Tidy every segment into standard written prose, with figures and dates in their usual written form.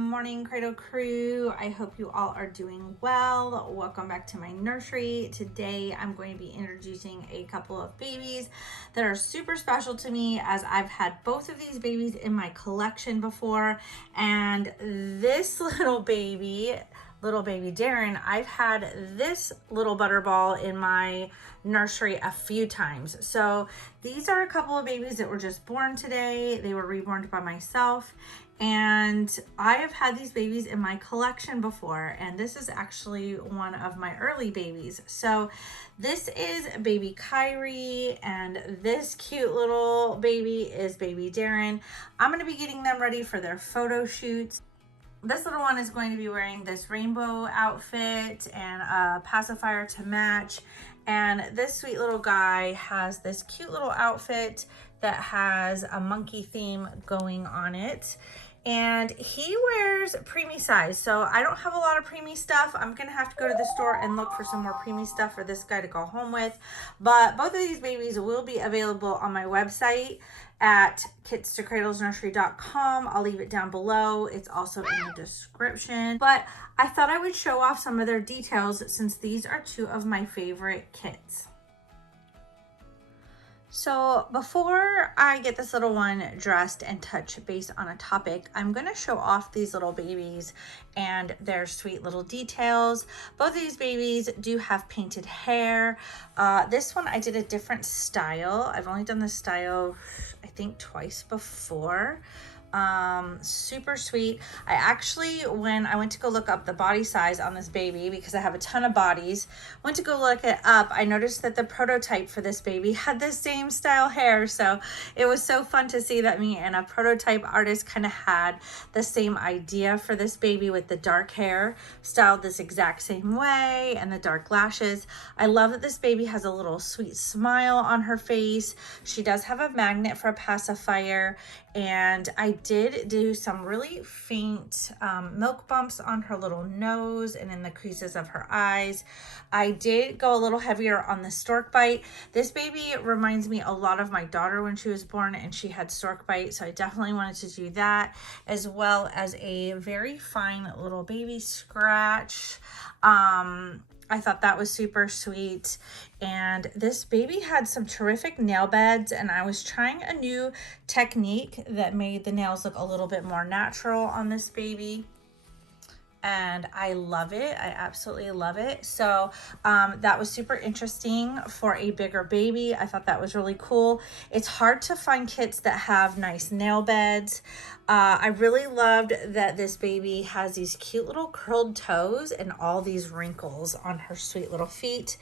morning, Cradle Crew. I hope you all are doing well. Welcome back to my nursery. Today I'm going to be introducing a couple of babies that are super special to me, as I've had both of these babies in my collection before. And this little baby Darren, I've had this little butterball in my nursery a few times. So these are a couple of babies that were just born today. They were reborn by myself, and I have had these babies in my collection before, and this is actually one of my early babies. So this is baby Kyrie, and this cute little baby is baby Darren. I'm going to be getting them ready for their photo shoots. This little one is going to be wearing this rainbow outfit and a pacifier to match. And this sweet little guy has this cute little outfit that has a monkey theme going on it. And he wears preemie size. So I don't have a lot of preemie stuff. I'm going to have to go to the store and look for some more preemie stuff for this guy to go home with. But both of these babies will be available on my website at kitstokradlesnursery.com. I'll leave it down below. It's also in the description. But I thought I would show off some of their details since these are two of my favorite kits. So before I get this little one dressed and touch base on a topic, I'm going to show off these little babies and their sweet little details. Both of these babies do have painted hair. This one I did a different style. I've only done this style, I think, twice before. Super sweet. I actually, when I went to go look up the body size on this baby, because I have a ton of bodies, went to go look it up, I noticed that the prototype for this baby had the same style hair. So it was so fun to see that me and a prototype artist kind of had the same idea for this baby, with the dark hair styled this exact same way and the dark lashes. I love that this baby has a little sweet smile on her face. She does have a magnet for a pacifier, and I did do some really faint milk bumps on her little nose and in the creases of her eyes. I did go a little heavier on the stork bite. This baby reminds me a lot of my daughter when she was born, and she had stork bite, so I definitely wanted to do that, as well as a very fine little baby scratch. I thought that was super sweet. And this baby had some terrific nail beds, and I was trying a new technique that made the nails look a little bit more natural on this baby. And I love it. I absolutely love it. So that was super interesting for a bigger baby. I thought that was really cool. It's hard to find kits that have nice nail beds. I really loved that this baby has these cute little curled toes and all these wrinkles on her sweet little feet.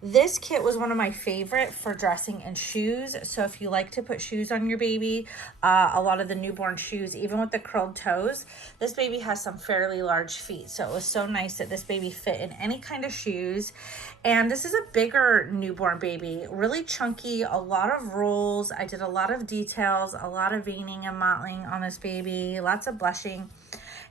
This kit was one of my favorite for dressing and shoes. So if you like to put shoes on your baby, a lot of the newborn shoes, even with the curled toes, this baby has some fairly large feet. So it was so nice that this baby fit in any kind of shoes. And this is a bigger newborn baby, really chunky, a lot of rolls. I did a lot of details, a lot of veining and mottling on this baby, lots of blushing.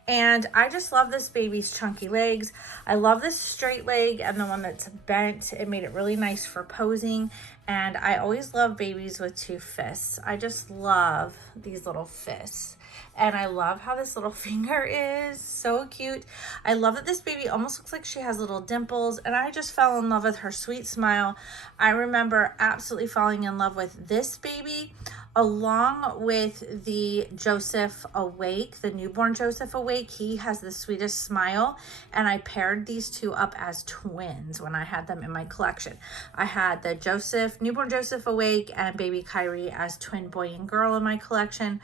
And I just love this baby's chunky legs. I love this straight leg and the one that's bent. It made it really nice for posing. And I always love babies with two fists. I just love these little fists. And I love how this little finger is so cute. I love that this baby almost looks like she has little dimples, and I just fell in love with her sweet smile. I remember absolutely falling in love with this baby along with the Joseph Awake, the newborn Joseph Awake. He has the sweetest smile, and I paired these two up as twins when I had them in my collection. I had the newborn Joseph Awake and baby Kyrie as twin boy and girl in my collection.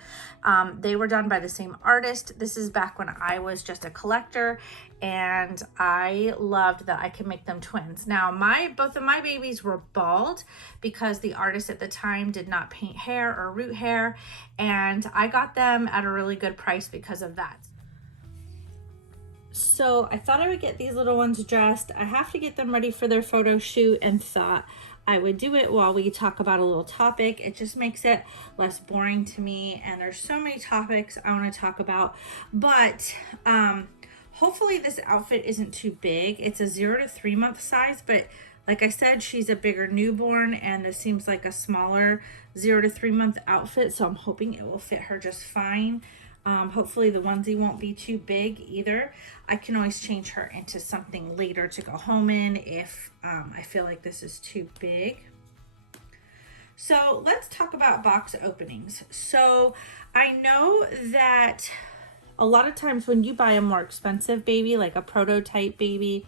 They were done by the same artist. This is back when I was just a collector, and I loved that I could make them twins. Now, both of my babies were bald because the artist at the time did not paint hair or root hair, and I got them at a really good price because of that. So I thought I would get these little ones dressed. I have to get them ready for their photo shoot, and thought I would do it while we talk about a little topic. It just makes it less boring to me, and there's so many topics I want to talk about. But hopefully this outfit isn't too big. It's a 0 to 3 month size, but like I said, she's a bigger newborn, and this seems like a smaller 0 to 3 month outfit, so I'm hoping it will fit her just fine. Hopefully the onesie won't be too big either. I can always change her into something later to go home in if I feel like this is too big. So let's talk about box openings. So I know that a lot of times when you buy a more expensive baby, like a prototype baby,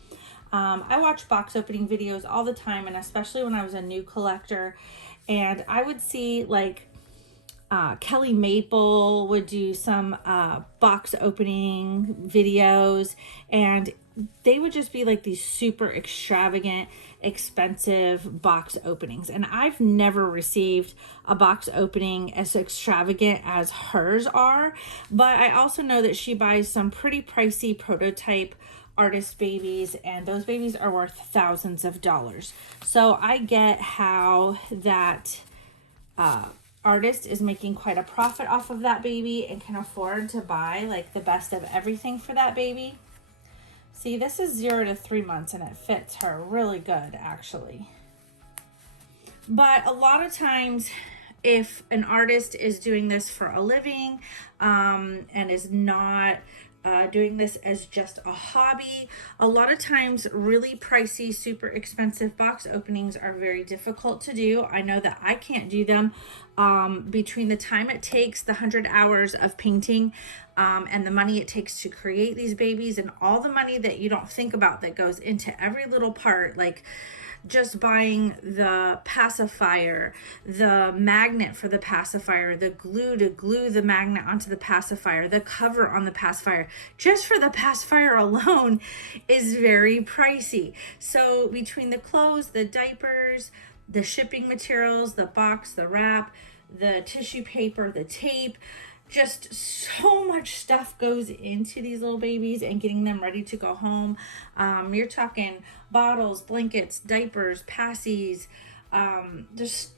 I watch box opening videos all the time, and especially when I was a new collector, and I would see like Kelly Maple would do some box opening videos, and they would just be like these super extravagant, expensive box openings. And I've never received a box opening as extravagant as hers are, but I also know that she buys some pretty pricey prototype artist babies, and those babies are worth thousands of dollars. So I get how that artist is making quite a profit off of that baby and can afford to buy like the best of everything for that baby. See, this is 0 to 3 months and it fits her really good actually. But a lot of times if an artist is doing this for a living and is not doing this as just a hobby, a lot of times really pricey, super expensive box openings are very difficult to do. I know that I can't do them. Between the time it takes, the 100 hours of painting, and the money it takes to create these babies, and all the money that you don't think about that goes into every little part, like just buying the pacifier, the magnet for the pacifier, the glue to glue the magnet onto the pacifier, the cover on the pacifier, just for the pacifier alone is very pricey. So between the clothes, the diapers, the shipping materials, the box, the wrap, the tissue paper, the tape, just so much stuff goes into these little babies and getting them ready to go home. You're talking bottles, blankets, diapers, passies, just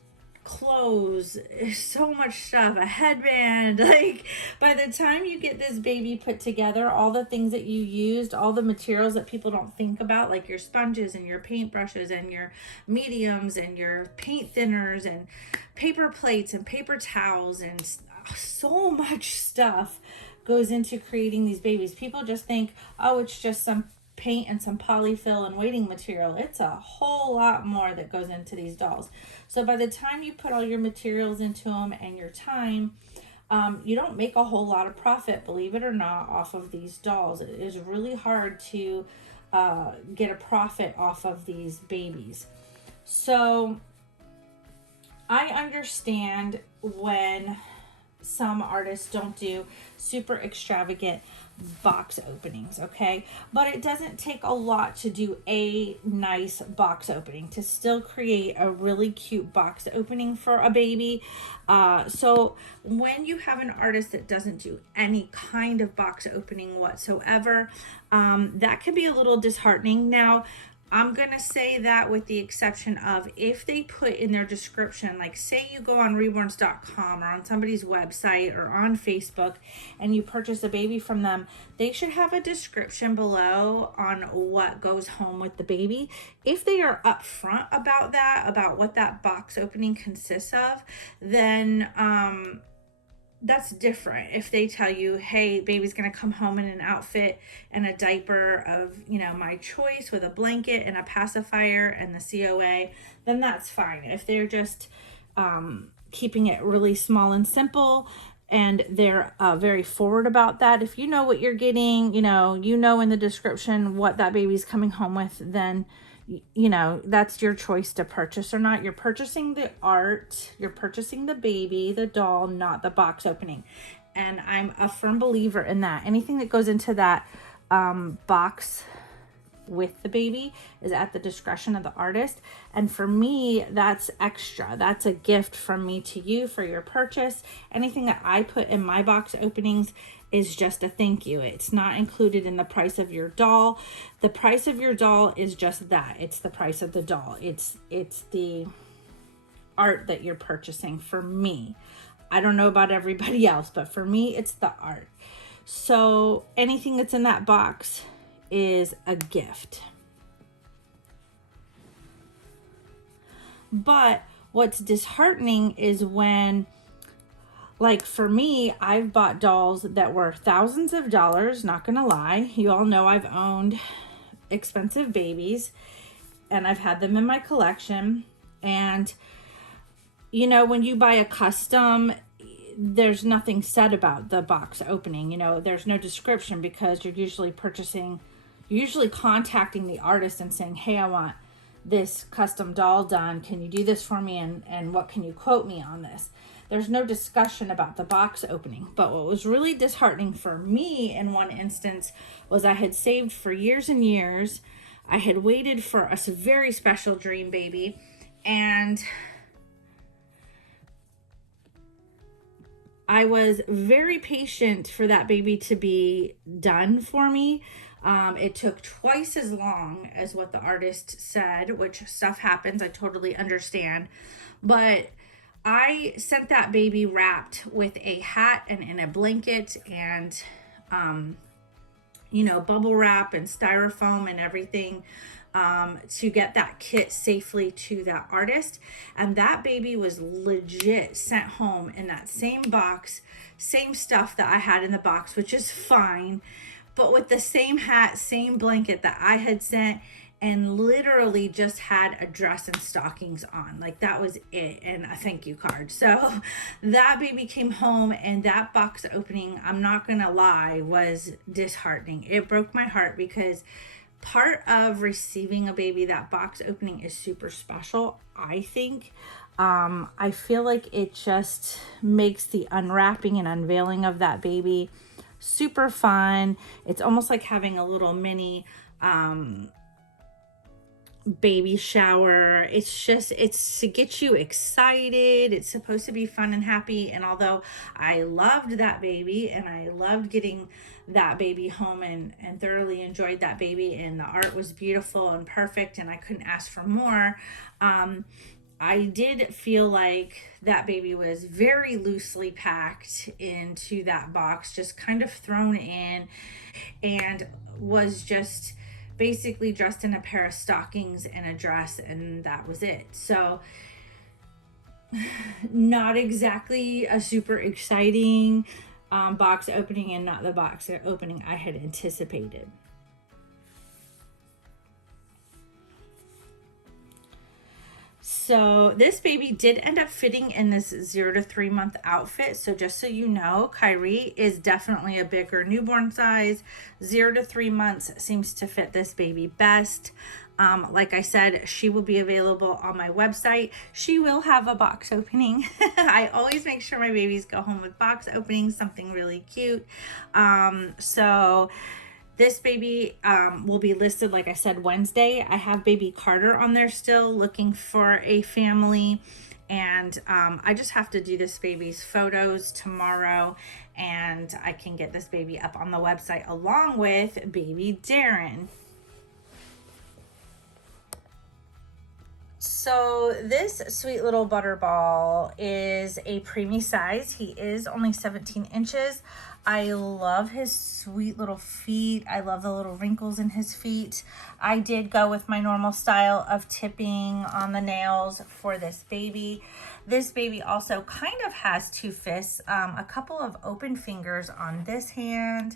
clothes, so much stuff, a headband. Like by the time you get this baby put together, all the things that you used, all the materials that people don't think about, like your sponges and your paintbrushes and your mediums and your paint thinners and paper plates and paper towels, and so much stuff goes into creating these babies. People just think, oh, it's just some paint and some polyfill and waiting material. It's a whole lot more that goes into these dolls. So by the time you put all your materials into them and your time, you don't make a whole lot of profit, believe it or not, off of these dolls. It is really hard to get a profit off of these babies. So I understand when some artists don't do super extravagant box openings, okay? But it doesn't take a lot to do a nice box opening, to still create a really cute box opening for a baby. So when you have an artist that doesn't do any kind of box opening whatsoever, that can be a little disheartening. Now, I'm going to say that with the exception of if they put in their description, like say you go on reborns.com or on somebody's website or on Facebook and you purchase a baby from them, they should have a description below on what goes home with the baby. If they are upfront about that, about what that box opening consists of, then that's different. If they tell you, hey, baby's gonna come home in an outfit and a diaper of, you know, my choice with a blanket and a pacifier and the COA, then that's fine. If they're just keeping it really small and simple and they're very forward about that, if you know what you're getting, you know in the description what that baby's coming home with, then you know, that's your choice to purchase or not. You're purchasing the art, you're purchasing the baby, the doll, not the box opening. And I'm a firm believer in that. Anything that goes into that box with the baby is at the discretion of the artist. And for me, that's extra. That's a gift from me to you for your purchase. Anything that I put in my box openings is just a thank you. It's not included in the price of your doll. The price of your doll is just that. It's the price of the doll. It's the art that you're purchasing for me. I don't know about everybody else, but for me, it's the art. So anything that's in that box is a gift. But what's disheartening is when Like for me, I've bought dolls that were thousands of dollars, not gonna lie. You all know I've owned expensive babies and I've had them in my collection. And you know, when you buy a custom, there's nothing said about the box opening. You know, there's no description because you're usually contacting the artist and saying, hey, I want this custom doll done. Can you do this for me? And what can you quote me on this? There's no discussion about the box opening. But what was really disheartening for me in one instance was I had saved for years and years. I had waited for a very special dream baby, and I was very patient for that baby to be done for me. It took twice as long as what the artist said, which stuff happens. I totally understand. But I sent that baby wrapped with a hat and in a blanket and, you know, bubble wrap and styrofoam and everything to get that kit safely to that artist. And that baby was legit sent home in that same box, same stuff that I had in the box, which is fine, but with the same hat, same blanket that I had sent, and literally just had a dress and stockings on. Like that was it, and a thank you card. So that baby came home, and that box opening, I'm not gonna lie, was disheartening. It broke my heart because part of receiving a baby, that box opening is super special, I think. I feel like it just makes the unwrapping and unveiling of that baby super fun. It's almost like having a little mini baby shower. It's to get you excited. It's supposed to be fun and happy. And although I loved that baby and I loved getting that baby home and thoroughly enjoyed that baby, and the art was beautiful and perfect and I couldn't ask for more, I did feel like that baby was very loosely packed into that box, just kind of thrown in, and was just basically dressed in a pair of stockings and a dress, and that was it. So not exactly a super exciting box opening, and not the box opening I had anticipated. So this baby did end up fitting in this 0 to 3 month outfit. So just so you know, Kyrie is definitely a bigger newborn size. 0 to 3 months seems to fit this baby best. Like I said, she will be available on my website. She will have a box opening. I always make sure my babies go home with box openings, something really cute. So this baby will be listed, like I said, Wednesday. I have baby Carter on there still, looking for a family. And I just have to do this baby's photos tomorrow, and I can get this baby up on the website along with baby Darren. So this sweet little butterball is a preemie size. He is only 17 inches. I love his sweet little feet. I love the little wrinkles in his feet. I did go with my normal style of tipping on the nails for this baby. This baby also kind of has two fists, a couple of open fingers on this hand.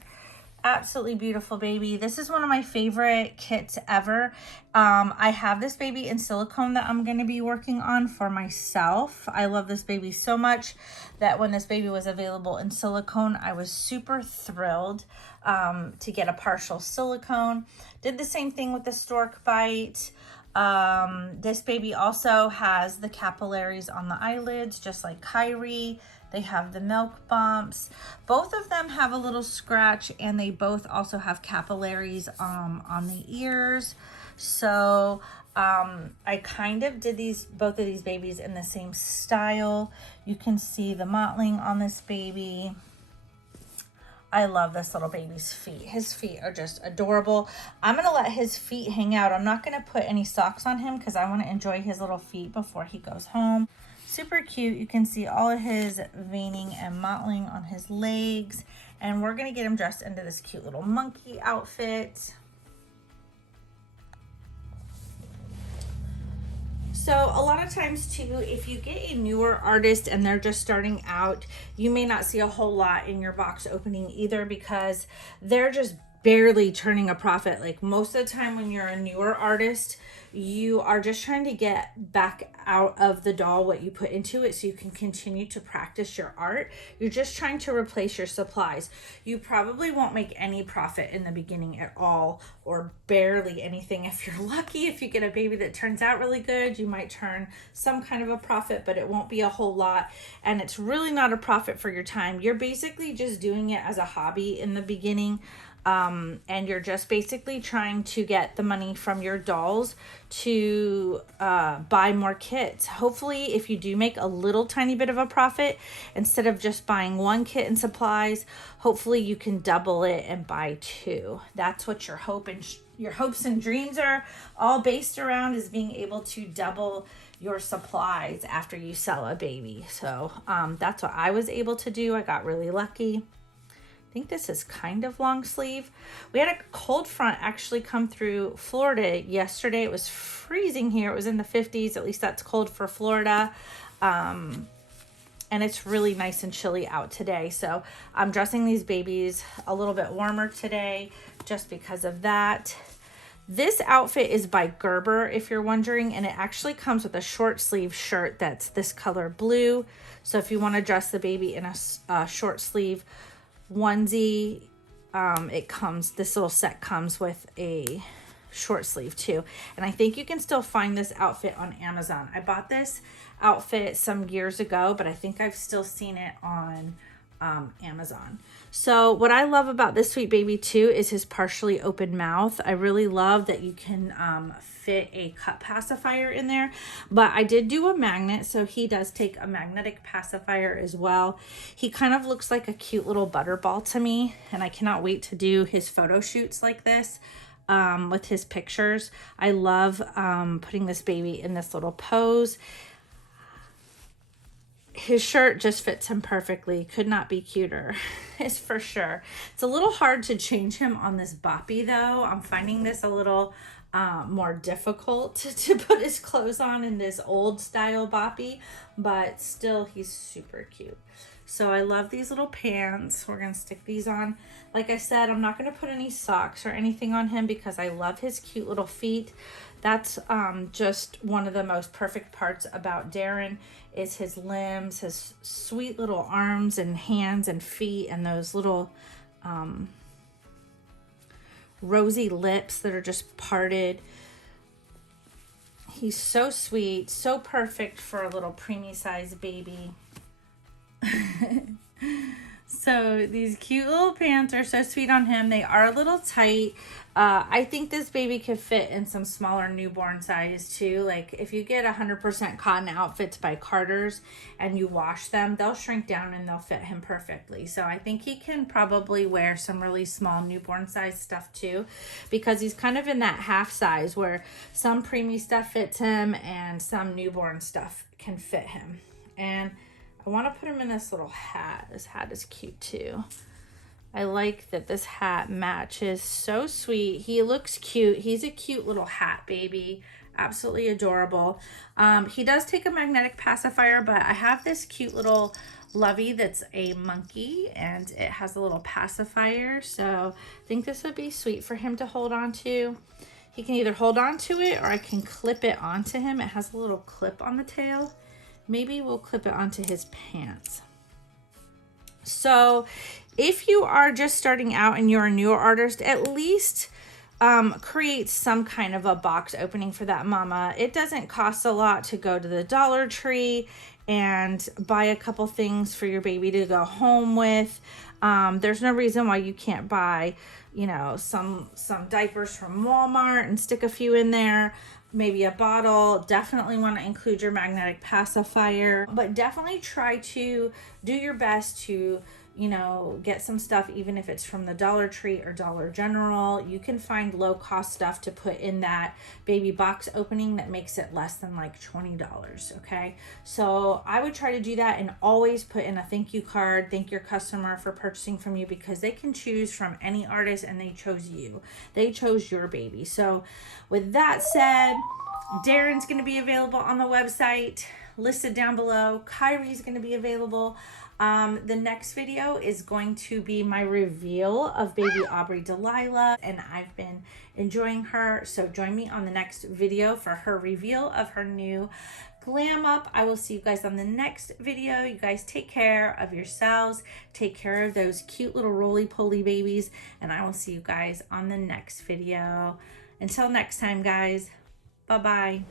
Absolutely beautiful baby. This is one of my favorite kits ever. I have this baby in silicone that I'm going to be working on for myself. I love this baby so much that when this baby was available in silicone, I was super thrilled to get a partial silicone. Did the same thing with the stork bite. This baby also has the capillaries on the eyelids, just like Kyrie. They have the milk bumps. Both of them have a little scratch, and they both also have capillaries on the ears. So I kind of did both of these babies in the same style. You can see the mottling on this baby. I love this little baby's feet. His feet are just adorable. I'm going to let his feet hang out. I'm not going to put any socks on him because I want to enjoy his little feet before he goes home. Super cute. You can see all of his veining and mottling on his legs. And we're going to get him dressed into this cute little monkey outfit. So a lot of times too, if you get a newer artist and they're just starting out, you may not see a whole lot in your box opening either, because they're just barely turning a profit. Like most of the time when you're a newer artist, you are just trying to get back out of the doll what you put into it so you can continue to practice your art. You're just trying to replace your supplies. You probably won't make any profit in the beginning at all, or barely anything. If you're lucky, if you get a baby that turns out really good, you might turn some kind of a profit, but it won't be a whole lot. And it's really not a profit for your time. You're basically just doing it as a hobby in the beginning. And you're just basically trying to get the money from your dolls to buy more kits. Hopefully, if you do make a little tiny bit of a profit, instead of just buying one kit and supplies, hopefully you can double it and buy two. That's what your hopes and dreams are all based around, is being able to double your supplies after you sell a baby. So that's what I was able to do. I got really lucky. I think this is kind of long sleeve. We had a cold front actually come through Florida yesterday. It was freezing here. It was in the 50s. At least that's cold for Florida. And it's really nice and chilly out today. So I'm dressing these babies a little bit warmer today just because of that. This outfit is by Gerber, if you're wondering, and it actually comes with a short sleeve shirt that's this color blue. So if you want to dress the baby in a short sleeve onesie, this little set comes with a short sleeve too. And I think you can still find this outfit on Amazon. I bought this outfit some years ago, but I think I've still seen it on Amazon. So what I love about this sweet baby too is his partially open mouth. I really love that you can fit a cut pacifier in there, but I did do a magnet, so he does take a magnetic pacifier as well. He kind of looks like a cute little butterball to me, and I cannot wait to do his photo shoots like this with his pictures. I love putting this baby in this little pose. His shirt just fits him perfectly. Could not be cuter, is for sure. It's a little hard to change him on this boppy though. I'm finding this a little more difficult to put his clothes on in this old style boppy, but still he's super cute. So I love these little pants. We're going to stick these on. Like I said, I'm not going to put any socks or anything on him because I love his cute little feet. That's just one of the most perfect parts about Darren is his limbs, his sweet little arms and hands and feet, and those little rosy lips that are just parted. He's so sweet, so perfect for a little preemie sized baby. So these cute little pants are so sweet on him. They are a little tight. I think this baby could fit in some smaller newborn size too. Like if you get 100% cotton outfits by Carter's and you wash them, they'll shrink down and they'll fit him perfectly. So I think he can probably wear some really small newborn size stuff too, because he's kind of in that half size where some preemie stuff fits him and some newborn stuff can fit him. And I want to put him in this little hat. This hat is cute too. I like that this hat matches. So sweet. He looks cute. He's a cute little hat baby. Absolutely adorable. He does take a magnetic pacifier, but I have this cute little lovey that's a monkey and it has a little pacifier. So I think this would be sweet for him to hold on to. He can either hold on to it or I can clip it onto him. It has a little clip on the tail. Maybe we'll clip it onto his pants. So if you are just starting out and you're a newer artist, at least create some kind of a box opening for that mama. It doesn't cost a lot to go to the Dollar Tree and buy a couple things for your baby to go home with. There's no reason why you can't buy, you know, some diapers from Walmart and stick a few in there. Maybe a bottle. Definitely want to include your magnetic pacifier, but definitely try to do your best to, you know, get some stuff, even if it's from the Dollar Tree or Dollar General. You can find low cost stuff to put in that baby box opening that makes it less than like $20. Okay. So I would try to do that and always put in a thank you card. Thank your customer for purchasing from you, because they can choose from any artist and they chose you. They chose your baby. So with that said, Darren's going to be available on the website, listed down below. Kyrie's going to be available. The next video is going to be my reveal of baby Aubrey Delilah, and I've been enjoying her. So join me on the next video for her reveal of her new glam up. I will see you guys on the next video. You guys take care of yourselves. Take care of those cute little roly-poly babies, and I will see you guys on the next video. Until next time, guys. Bye-bye.